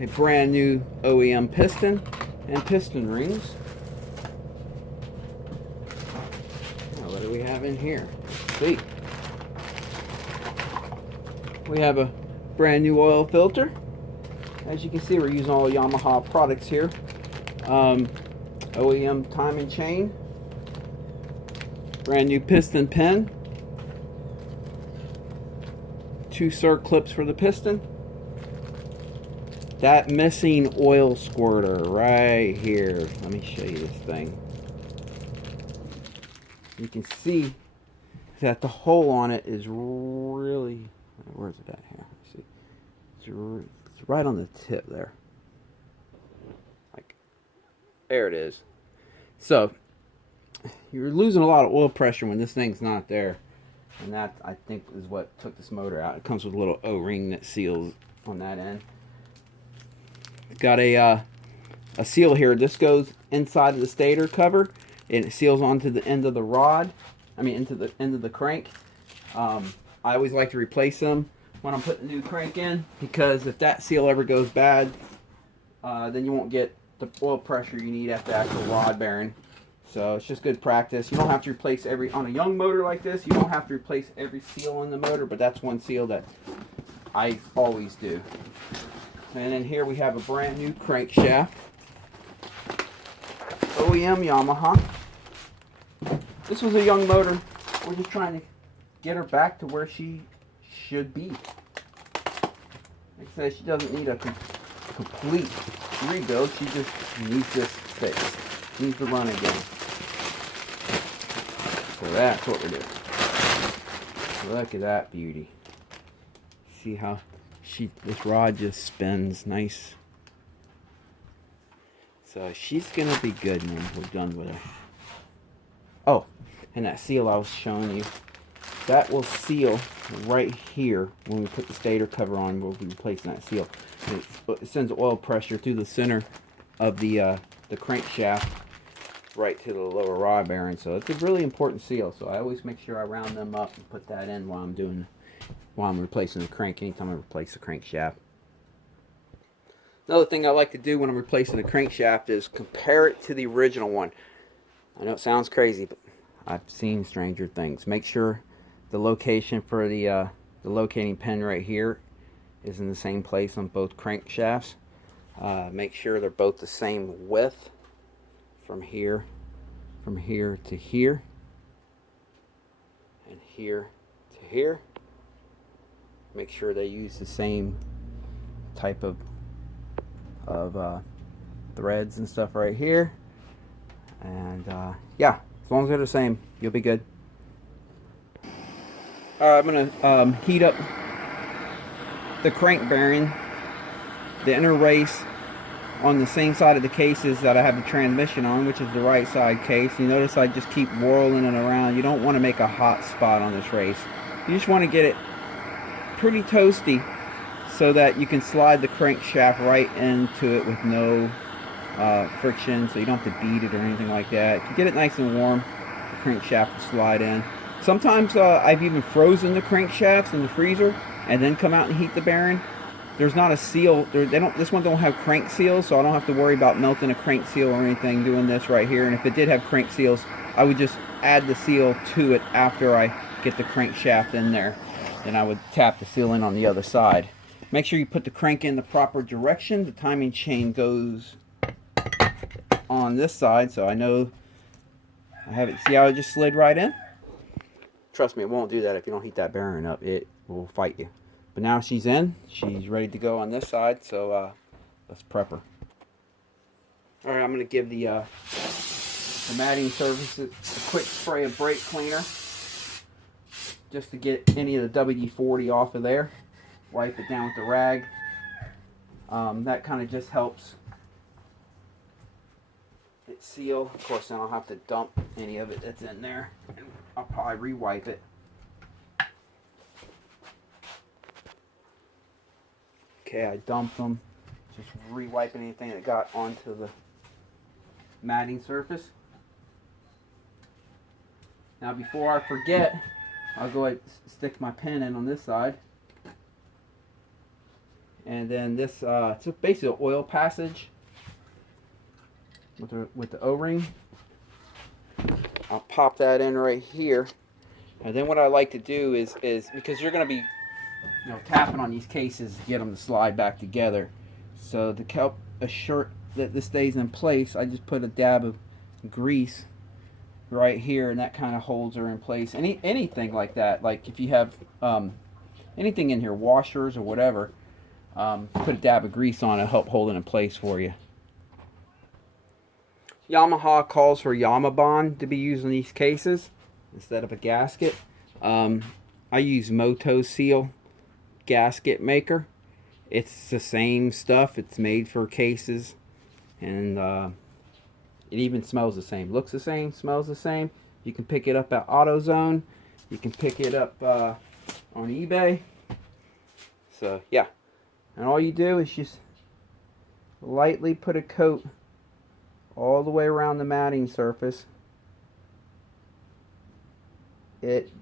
a brand new OEM piston and piston rings. Now, what do we have in here? Let's see. We have a brand new oil filter. As you can see, we're using all Yamaha products here. OEM timing chain. Brand new piston pin. 2 circlips for the piston. That missing oil squirter right here. Let me show you this thing. You can see that the hole on it is really, where's it at here? See, it's right on the tip there. Like, there it is. So you're losing a lot of oil pressure when this thing's not there, and that, I think, is what took this motor out. It comes with a little O-ring that seals on that end. It's got a seal here. This goes inside of the stator cover, and it seals onto the end of the rod. I mean, into the end of the crank. I always like to replace them when I'm putting a new crank in, because if that seal ever goes bad, then you won't get the oil pressure you need at the actual rod bearing. So it's just good practice. You don't have to replace on a young motor like this, you don't have to replace every seal in the motor, but that's one seal that I always do. And then here we have a brand new crankshaft. OEM Yamaha. This was a young motor. We're just trying to get her back to where she should be. Like I said, she doesn't need a complete rebuild. She just needs this fixed. Needs to run again. So that's what we're doing. Look at that beauty. See how this rod just spins nice. So she's gonna be good when we're done with her. Oh, and that seal I was showing you, that will seal right here when we put the stator cover on. We'll be replacing that seal. It sends oil pressure through the center of the crankshaft right to the lower rod bearing. So it's a really important seal. So I always make sure I round them up and put that in while I'm replacing the crank, anytime I replace the crankshaft. Another thing I like to do when I'm replacing a crankshaft is compare it to the original one. I know it sounds crazy, but I've seen stranger things. Make sure the location for the locating pin right here is in the same place on both crankshafts. Make sure they're both the same width from here to here, and here to here. Make sure they use the same type of threads and stuff right here. And yeah, as long as they're the same, you'll be good. I'm gonna heat up the crank bearing, the inner race, on the same side of the cases that I have the transmission on, which is the right side case. You notice I just keep whirling it around. You don't want to make a hot spot on this race. You just want to get it pretty toasty so that you can slide the crankshaft right into it with no friction, so you don't have to beat it or anything like that. If you get it nice and warm, the crankshaft will slide in. Sometimes I've even frozen the crankshafts in the freezer and then come out and heat the bearing. There's not a seal. This one don't have crank seals, so I don't have to worry about melting a crank seal or anything doing this right here. And if it did have crank seals, I would just add the seal to it after I get the crankshaft in there. Then I would tap the seal in on the other side. Make sure you put the crank in the proper direction. The timing chain goes on this side, so I know I have it. See how it just slid right in? Trust me, it won't do that if you don't heat that bearing up. It will fight you. But now she's in. She's ready to go on this side, so let's prep her. Alright, I'm going to give the matting surfaces a quick spray of brake cleaner just to get any of the WD-40 off of there. Wipe it down with the rag. That kind of just helps it seal. Of course, then I'll have to dump any of it that's in there, and I'll probably re-wipe it. Okay, I dumped them. Just re-wiping anything that got onto the matting surface. Now, before I forget, I'll go ahead and stick my pin in on this side. And then this, it's basically an oil passage with the O-ring. I'll pop that in right here. And then what I like to do is because you're going to be, tapping on these cases to get them to slide back together. So to help assure that this stays in place, I just put a dab of grease right here, and that kind of holds her in place. Anything like that, like if you have anything in here, washers or whatever, put a dab of grease on it, help hold it in place for you. Yamaha calls for Yamabond to be used in these cases instead of a gasket. I use Moto Seal gasket maker. It's the same stuff. It's made for cases, and it even smells the same. Looks the same, smells the same. You can pick it up at AutoZone. You can pick it up on eBay. So yeah, and all you do is just lightly put a coat all the way around the matting surface. It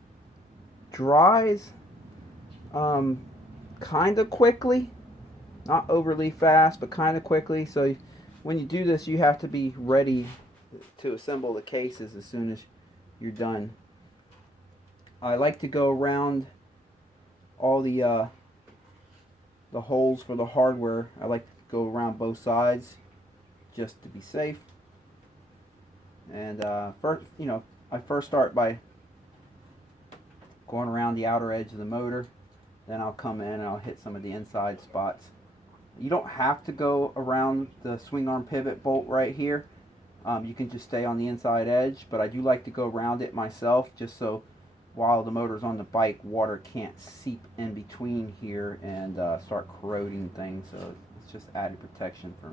dries kind of quickly, not overly fast, but kind of quickly. So when you do this, you have to be ready to assemble the cases as soon as you're done. I like to go around all the holes for the hardware. I like to go around both sides just to be safe. And first, I first start by going around the outer edge of the motor. Then I'll come in and I'll hit some of the inside spots. You don't have to go around the swing arm pivot bolt right here. You can just stay on the inside edge, but I do like to go around it myself, just so while the motor's on the bike, water can't seep in between here and start corroding things. So it's just added protection for.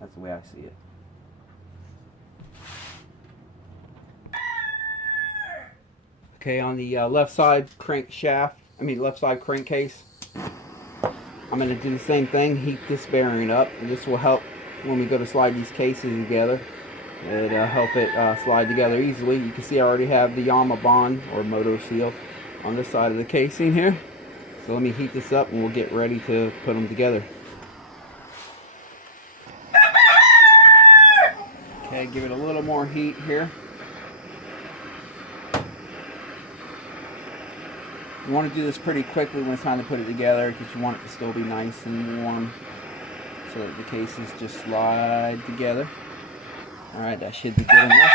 That's the way I see it. Okay, on the left side crankshaft, left side crankcase, I'm going to do the same thing, heat this bearing up, and this will help when we go to slide these cases together. It'll help it slide together easily. You can see I already have the Yamaha or Moto Seal on this side of the casing here. So let me heat this up and we'll get ready to put them together. Okay, give it a little more heat here. You want to do this pretty quickly when it's time to put it together, because you want it to still be nice and warm so that the cases just slide together. Alright, that should be good enough.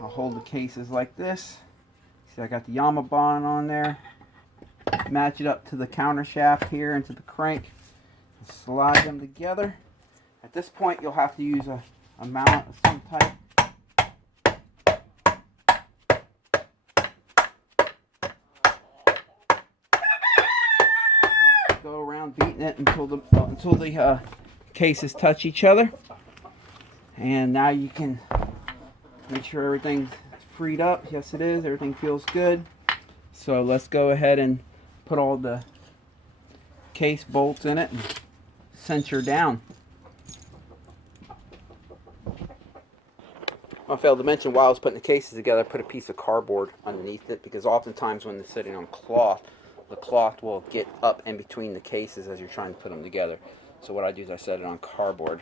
I'll hold the cases like this. See, I got the Yamaha on there. Match it up to the counter shaft here into the crank. Slide them together. At this point, you'll have to use a mount of some type. Go around beating it until the cases touch each other. And now you can make sure everything's freed up. Yes, it is. Everything feels good. So let's go ahead and put all the case bolts in it and cinch her down. I failed to mention, while I was putting the cases together, I put a piece of cardboard underneath it, because oftentimes when they're sitting on cloth, the cloth will get up in between the cases as you're trying to put them together. So what I do is I set it on cardboard,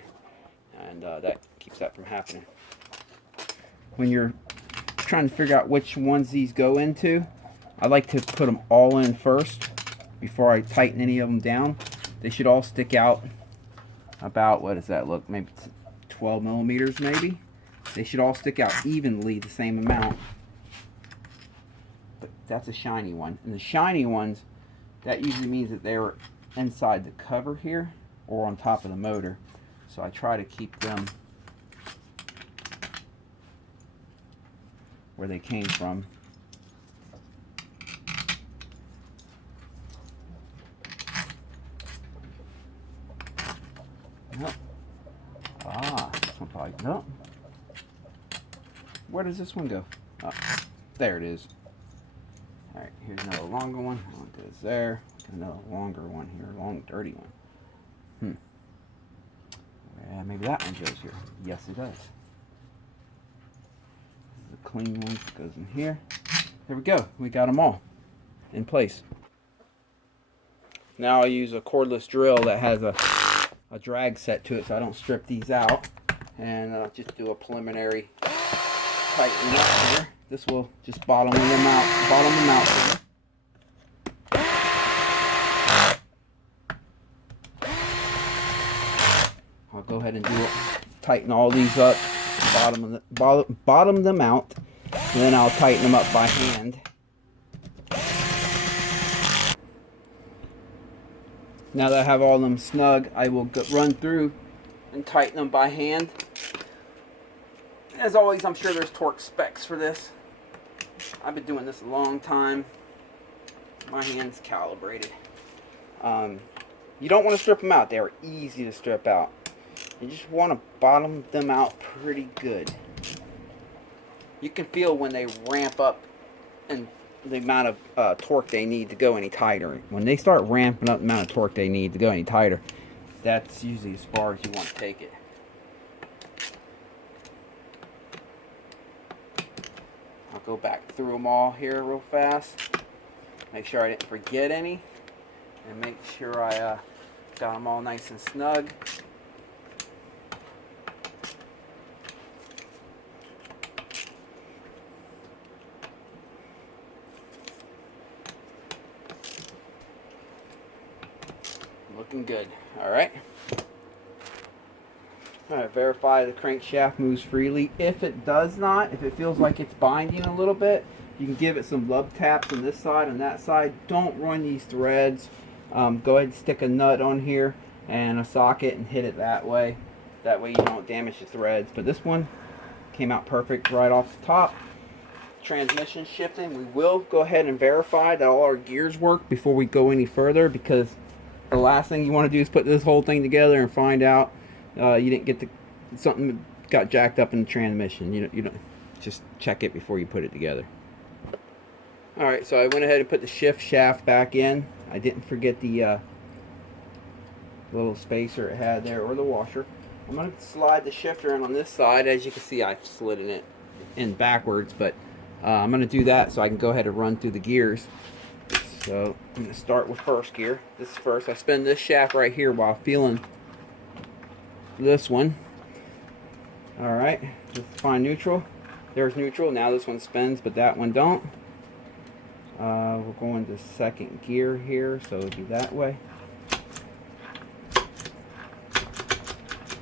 and that keeps that from happening. When you're trying to figure out which ones these go into, I like to put them all in first before I tighten any of them down. They should all stick out about, what does that look, maybe 12 millimeters maybe. They should all stick out evenly the same amount. But that's a shiny one. And the shiny ones, that usually means that they're inside the cover here or on top of the motor. So I try to keep them where they came from. Nope. This one probably, nope. Where does this one go? Oh, there it is. Alright, here's another longer one. One goes there. Another longer one here. Long, dirty one. Yeah, maybe that one goes here. Yes, it does. This is a clean one. Goes in here. There we go. We got them all in place. Now I use a cordless drill that has a drag set to it, so I don't strip these out. And just do a preliminary tightening up here. This will just bottom them out for you. I'll go ahead and do it. Tighten all these up, bottom them out, and then I'll tighten them up by hand. Now that I have all of them snug, I will run through and tighten them by hand. As always, I'm sure there's torque specs for this. I've been doing this a long time. My hand's calibrated. You don't want to strip them out. They are easy to strip out. You just want to bottom them out pretty good. You can feel when they ramp up and the amount of torque they need to go any tighter. When they start ramping up the amount of torque they need to go any tighter, that's usually as far as you want to take it. I'll go back through them all here real fast. Make sure I didn't forget any. And make sure I got them all nice and snug. Looking good. Alright. Alright, verify the crankshaft moves freely. If it does not, if it feels like it's binding a little bit, you can give it some lub taps on this side and that side. Don't run these threads. Go ahead and stick a nut on here and a socket and hit it that way. That way you don't damage the threads. But this one came out perfect right off the top. Transmission shifting. We will go ahead and verify that all our gears work before we go any further, because the last thing you want to do is put this whole thing together and find out you didn't get something got jacked up in the transmission. You don't just check it before you put it together. Alright, so I went ahead and put the shift shaft back in. I didn't forget the little spacer it had there, or the washer. I'm going to slide the shifter in on this side. As you can see, I've slid it in backwards, but I'm going to do that so I can go ahead and run through the gears. So I'm going to start with first gear. This is first. I spin this shaft right here while feeling this one. Alright, just find neutral. There's neutral. Now this one spins, but that one don't. We're going to second gear here, so it'll be that way.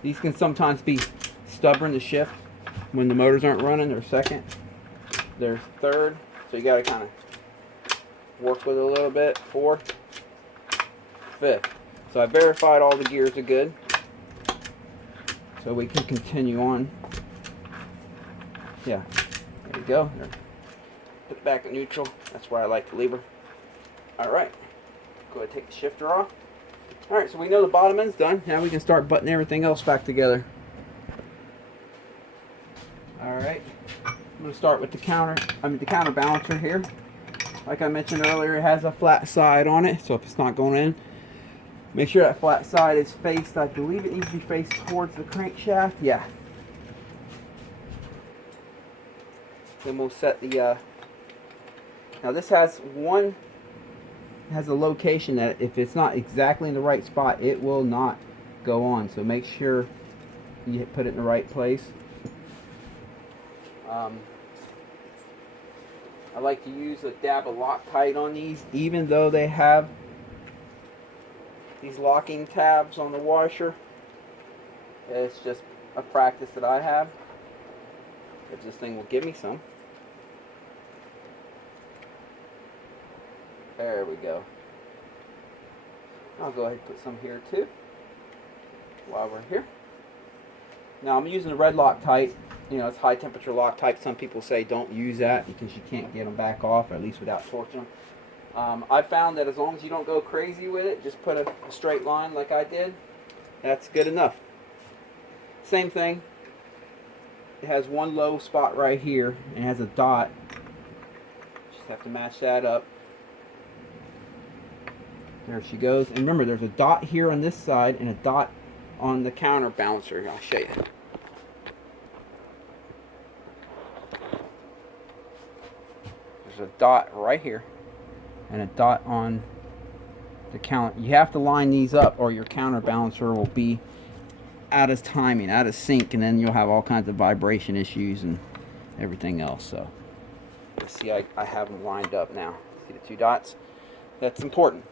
These can sometimes be stubborn to shift when the motors aren't running. There's second. There's third. So you got to kind of work with it a little bit. Fourth. Fifth. So I verified all the gears are good. So we can continue on. Yeah. There you go. There. Put it back at neutral. That's why I like the lever. Alright. Go ahead and take the shifter off. Alright, so we know the bottom end's done. Now we can start buttoning everything else back together. Alright. I'm going to start with the counterbalancer here. Like I mentioned earlier, it has a flat side on it, so if it's not going in, make sure that flat side is faced, I believe it needs to be faced towards the crankshaft. Yeah. Then we'll set the now this has a location that if it's not exactly in the right spot, it will not go on. So make sure you put it in the right place. I like to use a dab of Loctite on these, even though they have these locking tabs on the washer. It's just a practice that I have, if this thing will give me some. There we go. I'll go ahead and put some here too while we're here. Now I'm using the red Loctite. You know, it's high temperature Loctite. Some people say don't use that because you can't get them back off, or at least without torching them. I found that as long as you don't go crazy with it, just put a straight line like I did, that's good enough. Same thing. It has one low spot right here and it has a dot. Just have to match that up. There she goes. And remember, there's a dot here on this side and a dot on the counterbalancer. I'll show you. There's a dot right here and a dot on You have to line these up or your counterbalancer will be out of timing, out of sync, and then you'll have all kinds of vibration issues and everything else. So let's see, I have them lined up now. See the 2 dots? That's important.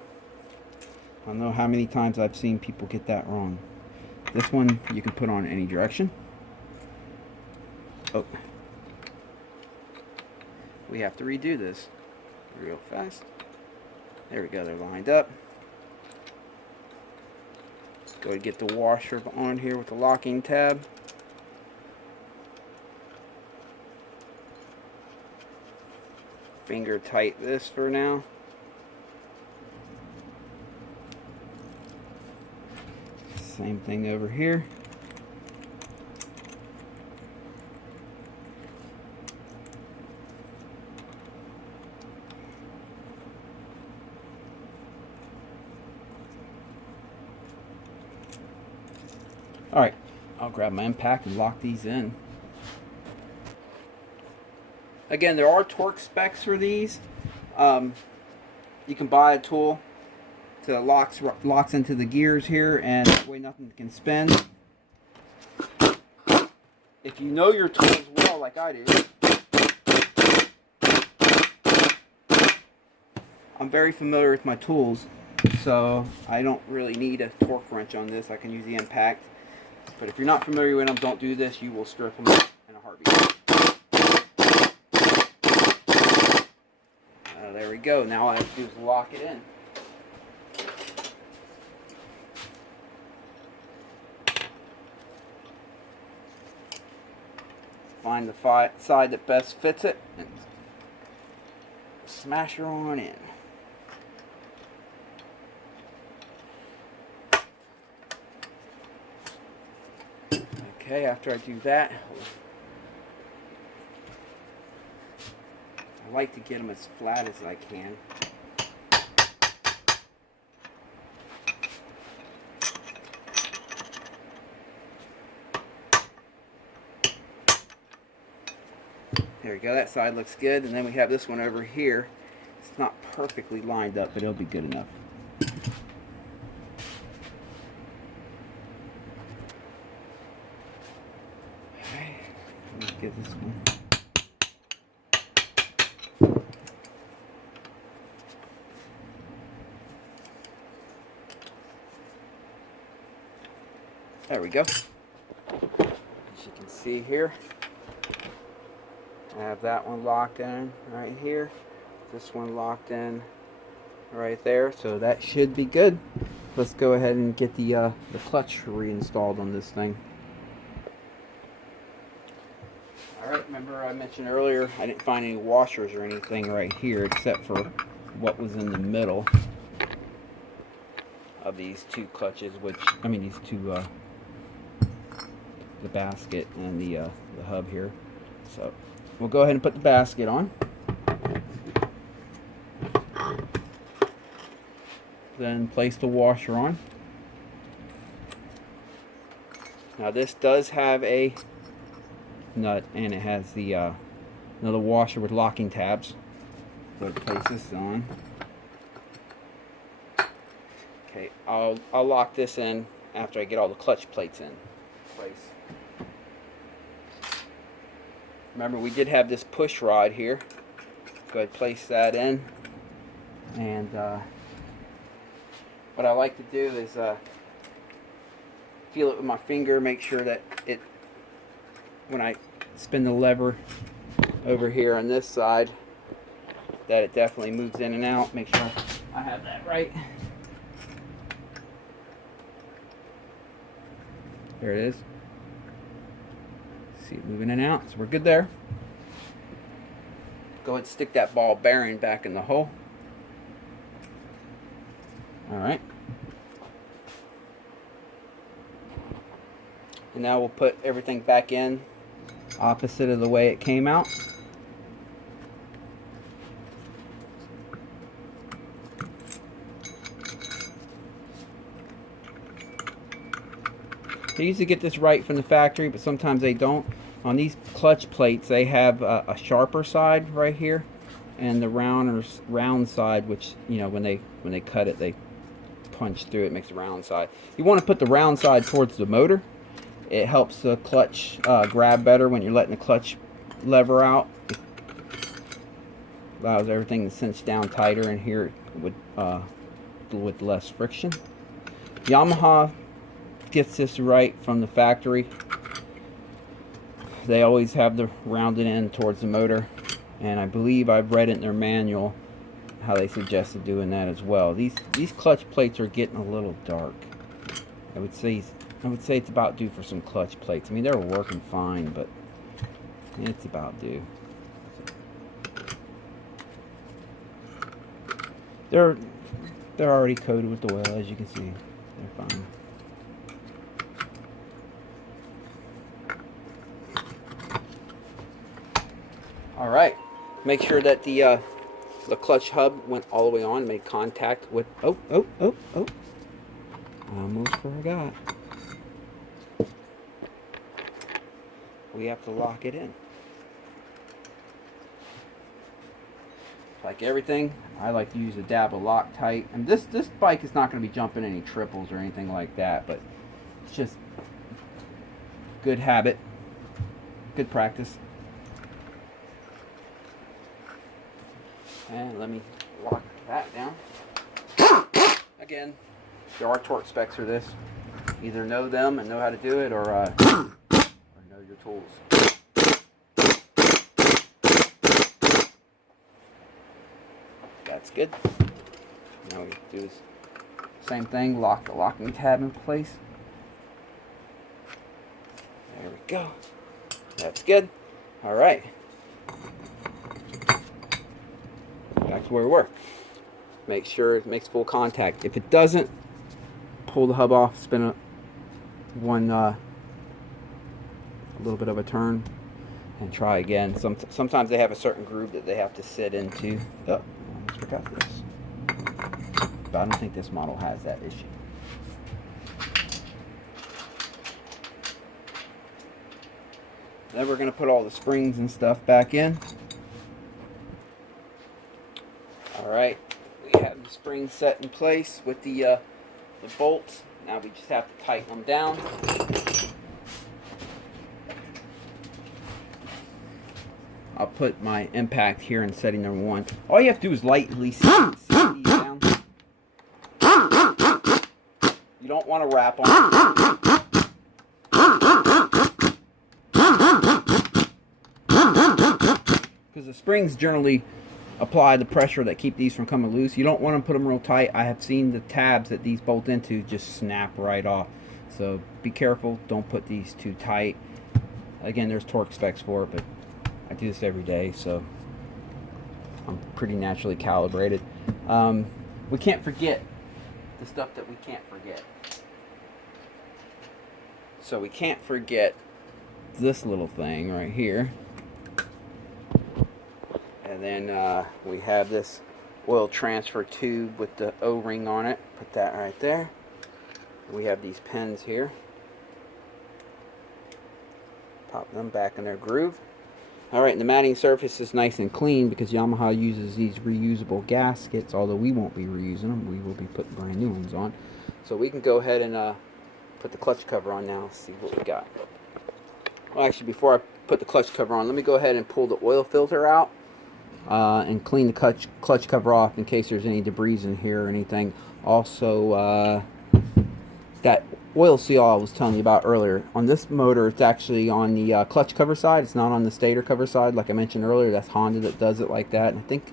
I don't know how many times I've seen people get that wrong. This one you can put on any direction. Oh, we have to redo this real fast. There we go, they're lined up. Go ahead and get the washer on here with the locking tab. Finger tight this for now. Same thing over here. Alright, I'll grab my impact and lock these in. Again, there are torque specs for these. You can buy a tool to locks into the gears here, and that way nothing can spin. If you know your tools well, like I do, I'm very familiar with my tools, so I don't really need a torque wrench on this. I can use the impact. But if you're not familiar with them, don't do this. You will strip them in a heartbeat. There we go. Now all I have to do is lock it in. Find the side that best fits it and smash her on in. Okay, after I do that, I like to get them as flat as I can. There we go, that side looks good, and then we have this one over here. It's not perfectly lined up, but it'll be good enough. Okay, let's get this one. There we go. As you can see here, I have that one locked in right here. This one locked in right there. So that should be good. Let's go ahead and get the clutch reinstalled on this thing. Alright, remember I mentioned earlier I didn't find any washers or anything right here except for what was in the middle of these 2 clutches, these 2 the basket and the hub here. So we'll go ahead and put the basket on. Then place the washer on. Now this does have a nut and it has the another washer with locking tabs. So place this on. Okay, I'll lock this in after I get all the clutch plates in place. Remember, we did have this push rod here. Go ahead and place that in. And what I like to do is feel it with my finger, make sure that when I spin the lever over here on this side, that it definitely moves in and out. Make sure I have that right. There it is. See it moving in and out, so we're good there. Go ahead and stick that ball bearing back in the hole. Alright. And now we'll put everything back in opposite of the way it came out. They usually get this right from the factory, but sometimes they don't. On these clutch plates, they have a sharper side right here, and the round side, which when they cut it, they punch through it, makes the round side. You want to put the round side towards the motor. It helps the clutch grab better when you're letting the clutch lever out. It allows everything to cinch down tighter in here with less friction. Yamaha gets this right from the factory. They always have the rounded end towards the motor, and I believe I've read it in their manual how they suggested doing that as well. These clutch plates are getting a little dark. I would say it's about due for some clutch plates. I mean, they're working fine, but it's about due. They're already coated with oil, as you can see. They're fine. All right. Make sure that the clutch hub went all the way on, made contact with. Oh! I almost forgot. We have to lock it in. Like everything, I like to use a dab of Loctite. And this bike is not going to be jumping any triples or anything like that, but it's just good habit, good practice. And let me lock that down. Again, there are torque specs for this. Either know them and know how to do it, or know your tools. That's good. Now we do this same thing, lock the locking tab in place. There we go. That's good. All right. Back to where we were. Make sure it makes full contact. If it doesn't, pull the hub off, spin it a little bit of a turn, and try again. Sometimes they have a certain groove that they have to sit into. Oh, I almost forgot this. But I don't think this model has that issue. Then we're going to put all the springs and stuff back in. Alright, we have the springs set in place with the bolts. Now we just have to tighten them down. I'll put my impact here in setting number 1. All you have to do is lightly sit these down. You don't want to wrap them. Because the springs generally apply the pressure that keep these from coming loose. You don't want to put them real tight. I have seen the tabs that these bolt into just snap right off. So be careful. Don't put these too tight. Again, there's torque specs for it, but I do this every day, so I'm pretty naturally calibrated. We can't forget the stuff that we can't forget. So we can't forget this little thing right here. And then we have this oil transfer tube with the O-ring on it. Put that right there. We have these pins here. Pop them back in their groove. Alright, and the matting surface is nice and clean because Yamaha uses these reusable gaskets, although we won't be reusing them. We will be putting brand new ones on. So we can go ahead and put the clutch cover on now, see what we got. Well, actually, before I put the clutch cover on, let me go ahead and pull the oil filter out. And clean the clutch cover off in case there's any debris in here or anything. Also, that oil seal I was telling you about earlier, on this motor it's actually on the clutch cover side. It's not on the stator cover side like I mentioned earlier. That's Honda that does it like that, and I think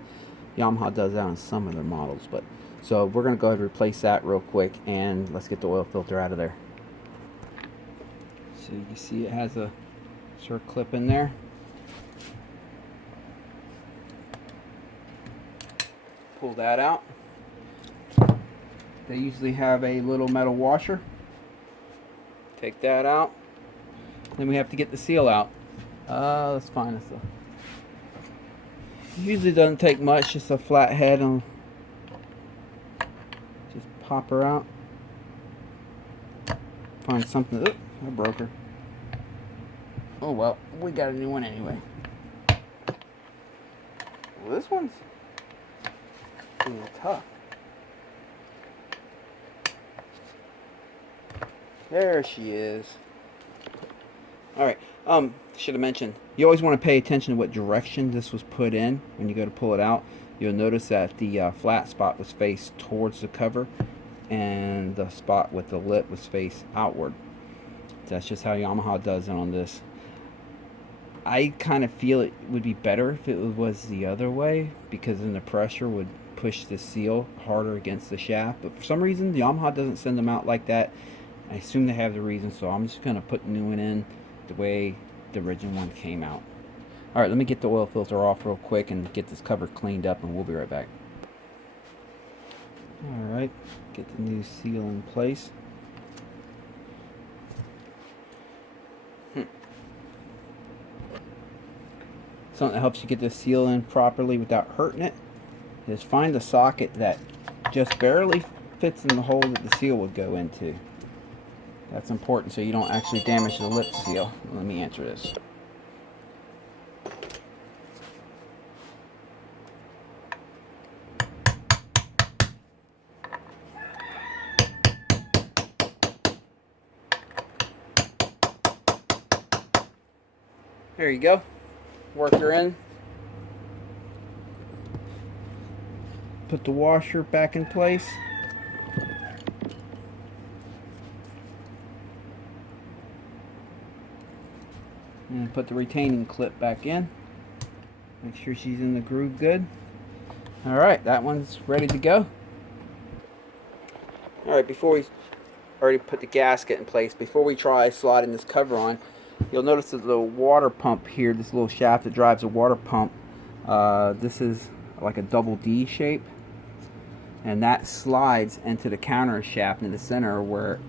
Yamaha does that on some of their models. But so we're going to go ahead and replace that real quick, and let's get the oil filter out of there. So you can see it has a sort of clip in there. Pull that out. They usually have a little metal washer. Take that out. Then we have to get the seal out. Let's find this. Usually doesn't take much, just a flat head and just pop her out. Find something. Oh, I broke her. Oh well, we got a new one anyway. Well, this one's tough. There she is. Alright, should have mentioned, you always want to pay attention to what direction this was put in when you go to pull it out. You'll notice that the flat spot was faced towards the cover, and the spot with the lip was faced outward. That's just how Yamaha does it on this. I kind of feel it would be better if it was the other way, because then the pressure would push the seal harder against the shaft. But for some reason, the Yamaha doesn't send them out like that. I assume they have the reason, so I'm just going to put the new one in the way the original one came out. Alright, let me get the oil filter off real quick and get this cover cleaned up, and we'll be right back. Alright, get the new seal in place. Something that helps you get the seal in properly without hurting it is find the socket that just barely fits in the hole that the seal would go into. That's important so you don't actually damage the lip seal. Let me answer this. There you go. Worker in. Put the washer back in place. And put the retaining clip back in. Make sure she's in the groove good. Alright, that one's ready to go. Alright, before we already put the gasket in place, before we try sliding this cover on, you'll notice that the water pump here, this little shaft that drives the water pump, this is like a double D shape, and that slides into the counter shaft in the center where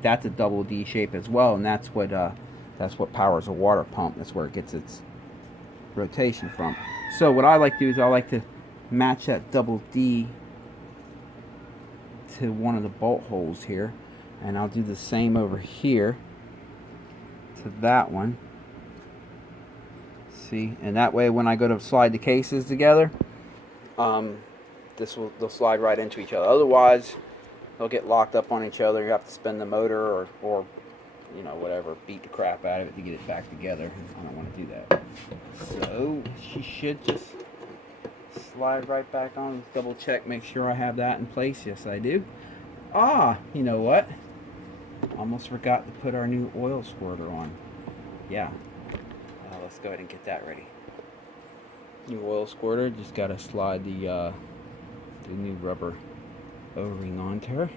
that's a double D shape as well, and that's what powers a water pump. That's where it gets its rotation from. So what I like to do is I like to match that double D to one of the bolt holes here, and I'll do the same over here to that one. See, and that way when I go to slide the cases together, they'll slide right into each other. Otherwise, they'll get locked up on each other. You have to spin the motor or you know, whatever, beat the crap out of it to get it back together. I don't want to do that. So she should just slide right back on. Double check, make sure I have that in place. Yes, I do. You know what? Almost forgot to put our new oil squirter on. Yeah. Let's go ahead and get that ready. New oil squirter, just got to slide the new rubber O-ring onto her.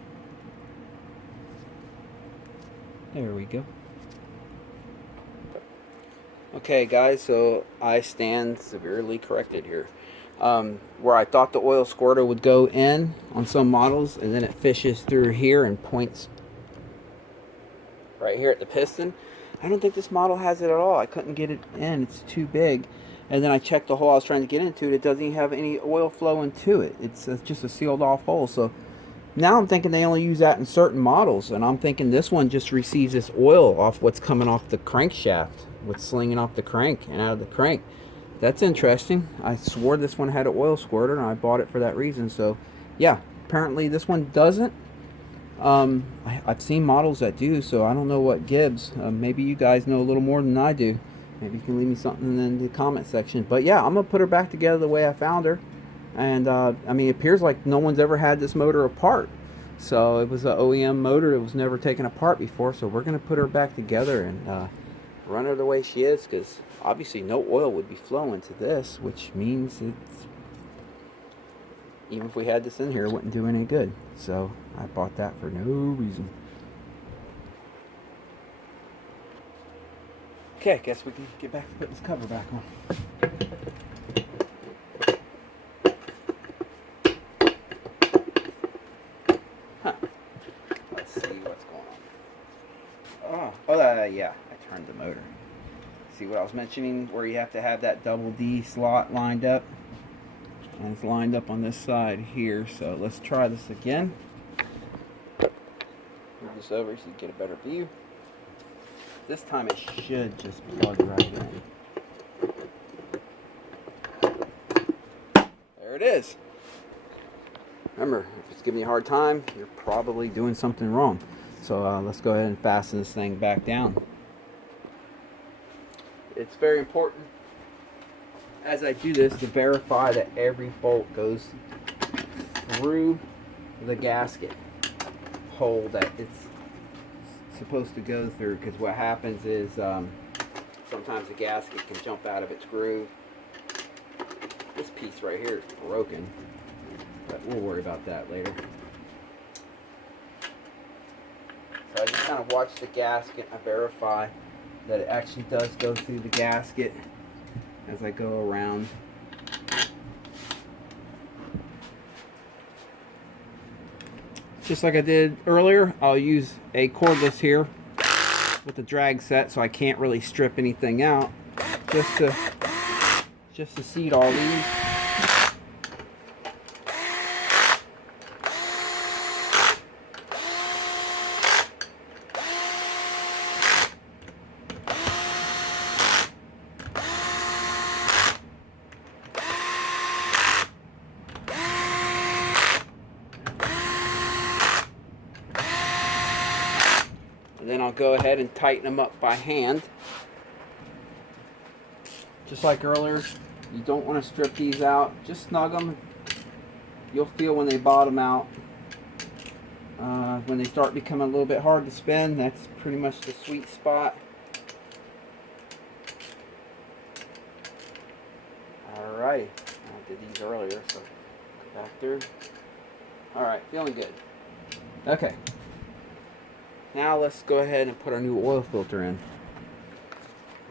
There we go. Okay guys, so I stand severely corrected here. Where I thought the oil squirter would go in on some models, and then it fishes through here and points right here at the piston. I don't think this model has it at all. I couldn't get it in, it's too big. And then I checked the hole I was trying to get into, it doesn't even have any oil flow into it. It's just a sealed off hole. So now I'm thinking they only use that in certain models, and I'm thinking this one just receives this oil off what's coming off the crankshaft, what's slinging off the crank and out of the crank. That's interesting. I swore this one had an oil squirter, and I bought it for that reason. So yeah, apparently this one doesn't. I've seen models that do, so I don't know what gives. Maybe you guys know a little more than I do. Maybe you can leave me something in the comment section. But yeah, I'm gonna put her back together the way I found her. And I mean, it appears like no one's ever had this motor apart. So it was an OEM motor. It was never taken apart before. So we're going to put her back together and run her the way she is. Because obviously no oil would be flowing to this. Which means it's, even if we had this in here, it wouldn't do any good. So I bought that for no reason. Okay, I guess we can get back to putting this cover back on. Yeah, I turned the motor. See what I was mentioning, where you have to have that double D slot lined up? And it's lined up on this side here. So let's try this again. Move this over so you get a better view. This time it should just plug right in. There it is. Remember, if it's giving you a hard time, you're probably doing something wrong. So let's go ahead and fasten this thing back down. It's very important as I do this to verify that every bolt goes through the gasket hole that it's supposed to go through, because what happens is sometimes the gasket can jump out of its groove. This piece right here is broken, but we'll worry about that later. So I just kind of watch the gasket and I verify that it actually does go through the gasket as I go around. Just like I did earlier, I'll use a cordless here with the drag set, so I can't really strip anything out, just to seat all these. And then I'll go ahead and tighten them up by hand. Just like earlier, you don't want to strip these out. Just snug them. You'll feel when they bottom out. When they start becoming a little bit hard to spin, that's pretty much the sweet spot. Alright, I did these earlier, so go back through. Alright, feeling good. Okay. Now let's go ahead and put our new oil filter in.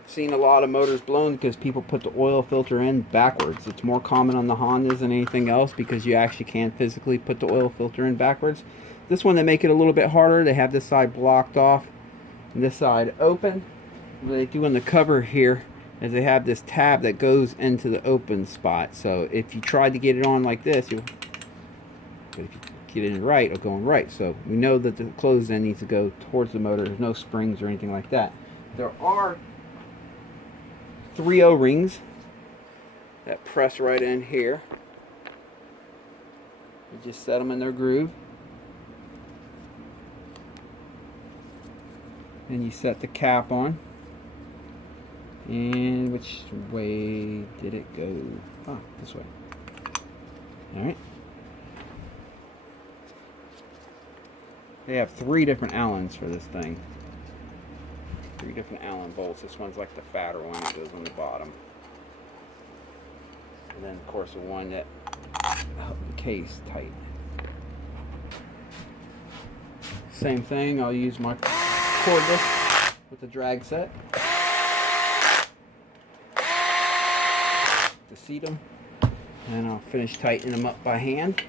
I've seen a lot of motors blown because people put the oil filter in backwards. It's more common on the Hondas than anything else because you actually can physically put the oil filter in backwards. This one, they make it a little bit harder. They have this side blocked off and this side open. What they do on the cover here is they have this tab that goes into the open spot. So if you tried to get it on like this, but if you get it in right, it'll go in right. So we know that the closed end needs to go towards the motor. There's no springs or anything like that. There are 3 O-rings that press right in here. You just set them in their groove. And you set the cap on. And which way did it go? Oh, this way. Alright. They have 3 different Allens for this thing. 3 different Allen bolts. This one's like the fatter one that goes on the bottom. And then of course the one that held the case tight. Same thing, I'll use my cordless with the drag set to seat them. And I'll finish tightening them up by hand.